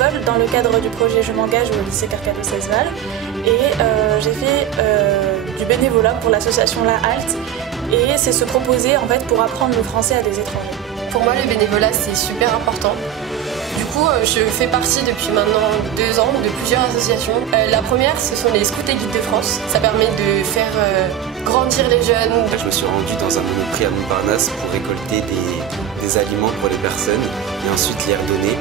bénévole dans le cadre du projet Je m'engage au lycée Carcado-Cesval et j'ai fait du bénévolat pour l'association La Halte et c'est se proposer en fait pour apprendre le français à des étrangers. Pour moi le bénévolat c'est super important. Du coup je fais partie depuis maintenant 2 ans de plusieurs associations. La première ce sont les Scouts et Guides de France. Ça permet de faire grandir les jeunes. Je me suis rendu dans un monoprix à Montparnasse pour récolter des aliments pour les personnes et ensuite les redonner.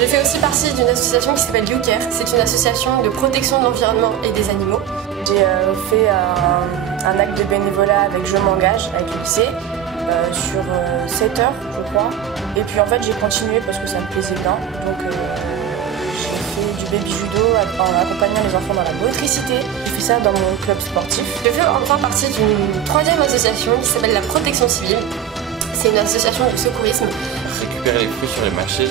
Je fais aussi partie d'une association qui s'appelle YouCare. C'est une association de protection de l'environnement et des animaux. J'ai fait un acte de bénévolat avec Je m'engage avec le lycée sur 7 heures je crois. Et puis en fait j'ai continué parce que ça me plaisait bien. Donc j'ai fait du baby judo en accompagnant les enfants dans la motricité. J'ai fait ça dans mon club sportif. Je fais enfin partie d'une 3e association qui s'appelle la Protection Civile. C'est une association de secourisme. Récupérer les fruits sur les marchés,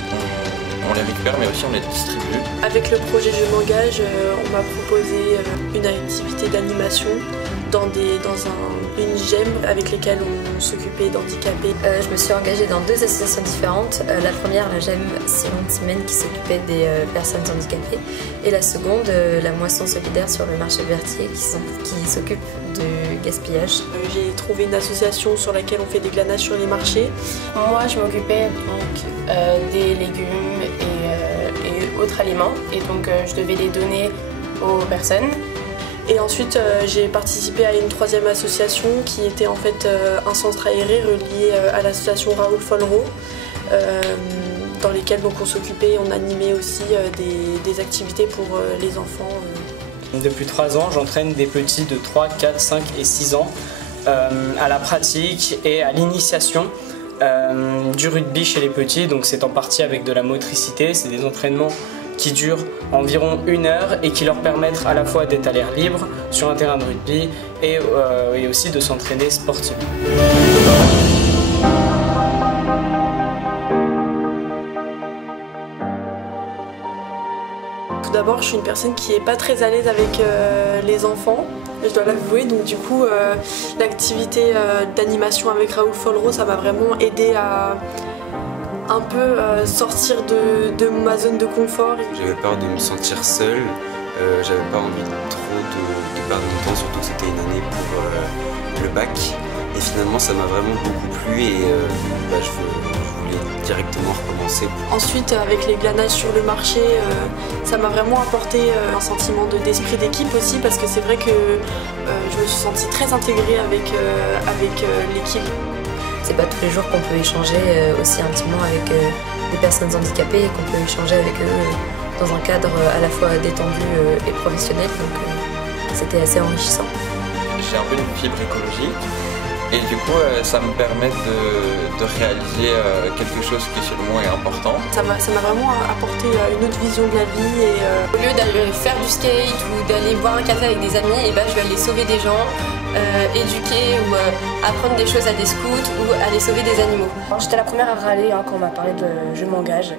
on les récupère mais aussi on les distribue. Avec le projet Je m'engage, on m'a proposé une activité d'animation dans une GEM avec lesquelles on s'occupait d'handicapés. Je me suis engagée dans 2 associations différentes. La première, la GEM Simone Timène qui s'occupait des personnes handicapées. Et la seconde, la Moisson Solidaire sur le marché Berthier qui s'occupe de gaspillage. J'ai trouvé une association sur laquelle on fait des glanages sur les marchés. Moi je m'occupais donc des légumes et autres aliments et donc je devais les donner aux personnes. Et ensuite j'ai participé à une 3e association qui était en fait un centre aéré relié à l'association Raoul Follereau dans lesquelles donc, on s'occupait, on animait aussi des activités pour les enfants. Depuis 3 ans, j'entraîne des petits de 3, 4, 5 et 6 ans à la pratique et à l'initiation du rugby chez les petits. Donc c'est en partie avec de la motricité, c'est des entraînements qui durent environ 1 heure et qui leur permettent à la fois d'être à l'air libre sur un terrain de rugby et aussi de s'entraîner sportivement. Tout d'abord, je suis une personne qui n'est pas très à l'aise avec les enfants, je dois l'avouer, donc du coup l'activité d'animation avec Raoul Follereau, ça m'a vraiment aidé à un peu sortir de ma zone de confort. J'avais peur de me sentir seule, j'avais pas envie trop de perdre mon temps, surtout que c'était une année pour le bac. Et finalement ça m'a vraiment beaucoup plu et je voulais directement recommencer. Ensuite avec les glanages sur le marché, ça m'a vraiment apporté un sentiment d'esprit d'équipe aussi parce que c'est vrai que je me suis sentie très intégrée avec l'équipe. C'est pas tous les jours qu'on peut échanger aussi intimement avec des personnes handicapées et qu'on peut échanger avec eux dans un cadre à la fois détendu et professionnel, donc c'était assez enrichissant. J'ai un peu une fibre écologique et du coup ça me permet de réaliser quelque chose qui selon moi est important. Ça m'a vraiment apporté une autre vision de la vie et au lieu d'aller faire du skate ou d'aller boire un café avec des amis, et je vais aller sauver des gens. Éduquer ou apprendre des choses à des scouts ou aller sauver des animaux. J'étais la première à râler quand on m'a parlé de Je m'engage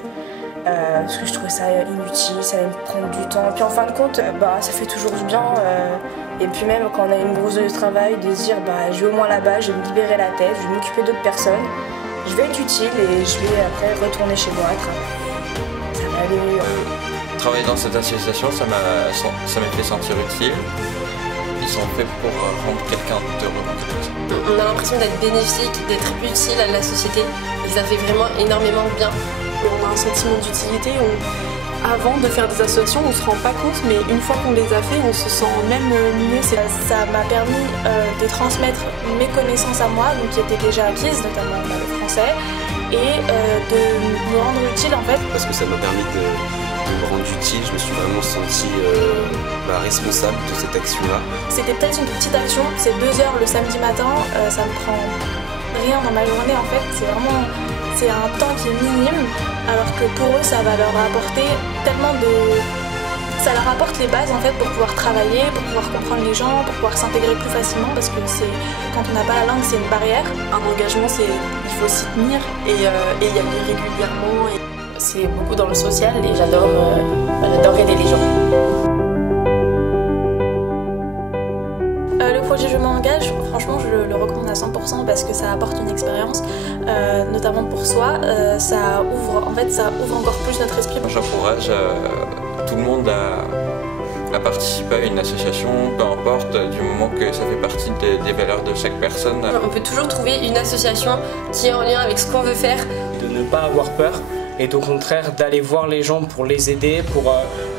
parce que je trouvais ça inutile, ça allait me prendre du temps. Et puis en fin de compte, ça fait toujours du bien. Et puis même quand on a une grosse de travail, de se dire je vais au moins là-bas, je vais me libérer la tête, je vais m'occuper d'autres personnes, je vais être utile et je vais après retourner chez moi à travailler. Ça va aller mieux. Travailler dans cette association, ça m'a fait sentir utile. Ils sont faits pour rendre quelqu'un heureux. On a l'impression d'être bénéfique, d'être utile à la société. Et ça fait vraiment énormément de bien. On a un sentiment d'utilité. Avant de faire des associations, on ne se rend pas compte, mais une fois qu'on les a fait, on se sent même mieux. Ça m'a permis de transmettre mes connaissances à moi, donc qui étaient déjà acquises, notamment le français, et de me rendre utile en fait. Parce que ça m'a permis de me rendre utile, je me suis vraiment senti responsable de cette action-là. C'était peut-être une petite action, c'est 2 heures le samedi matin, ça me prend rien dans ma journée en fait, c'est un temps qui est minime, alors que pour eux ça va leur apporter tellement ça leur apporte les bases en fait pour pouvoir travailler, pour pouvoir comprendre les gens, pour pouvoir s'intégrer plus facilement parce que quand on n'a pas la langue c'est une barrière. Un engagement il faut s'y tenir et y aller régulièrement. C'est beaucoup dans le social et j'adore aider les gens. Le projet Je m'engage, franchement je le recommande à 100% parce que ça apporte une expérience, notamment pour soi. Ça ouvre encore plus notre esprit. J'encourage tout le monde à participer à une association, peu importe, du moment que ça fait partie des valeurs de chaque personne. On peut toujours trouver une association qui est en lien avec ce qu'on veut faire. De ne pas avoir peur et au contraire d'aller voir les gens pour les aider,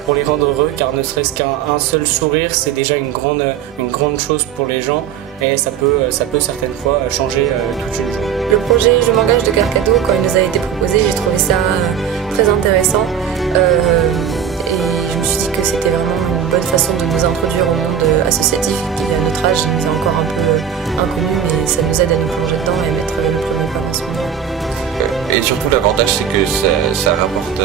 pour les rendre heureux, car ne serait-ce qu'un seul sourire, c'est déjà une grande chose pour les gens et ça peut certaines fois changer toute une journée. Le projet Je m'engage de Carcado, quand il nous a été proposé, j'ai trouvé ça très intéressant. Et je me suis dit que c'était vraiment une bonne façon de nous introduire au monde associatif qui, à notre âge, nous est encore un peu inconnu, mais ça nous aide à nous plonger dedans et à mettre le premier pas en ce moment. Et surtout, l'avantage, c'est que ça rapporte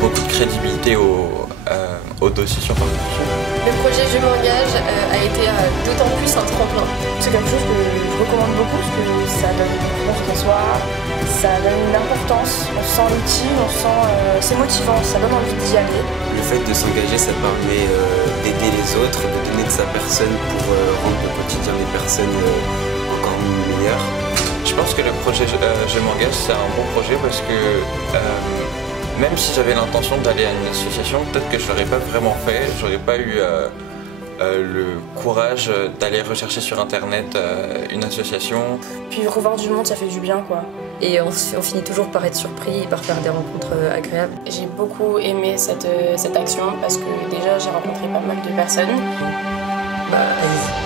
beaucoup de crédibilité au dossier sur Parcoursup. Le projet Je m'engage a été d'autant plus un tremplin. C'est quelque chose que je recommande beaucoup parce que ça donne une confiance en soi, ça donne une importance, on sent utile, c'est motivant, ça donne envie d'y aller. Le fait de s'engager, ça permet d'aider les autres, de donner de sa personne pour rendre le quotidien des personnes encore meilleur. Je pense que le projet Je m'engage, c'est un bon projet parce que même si j'avais l'intention d'aller à une association, peut-être que je ne l'aurais pas vraiment fait, j'aurais pas eu le courage d'aller rechercher sur internet une association. Puis revoir du monde, ça fait du bien quoi. Et on finit toujours par être surpris et par faire des rencontres agréables. J'ai beaucoup aimé cette action parce que déjà j'ai rencontré pas mal de personnes. Allez-y.